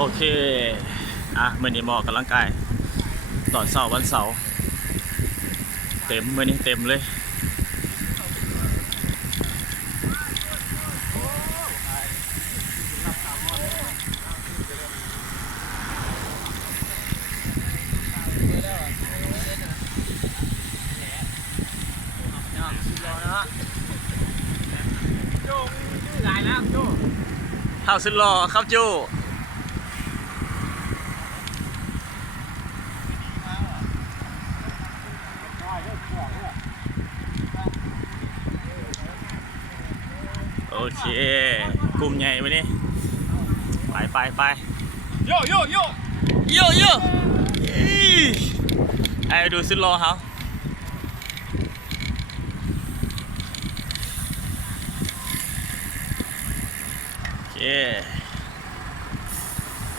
โอเคมื้อนี้หมอกกำลังกายตอนเช้าวันเสาร์เต็มมื้อนี้เต็มเลยข้าวสุดหล่อครับจูโอเคกลุ่มใหญ่วันนี้ไปโยไอ้ดูสุดหล่อเขาโอเค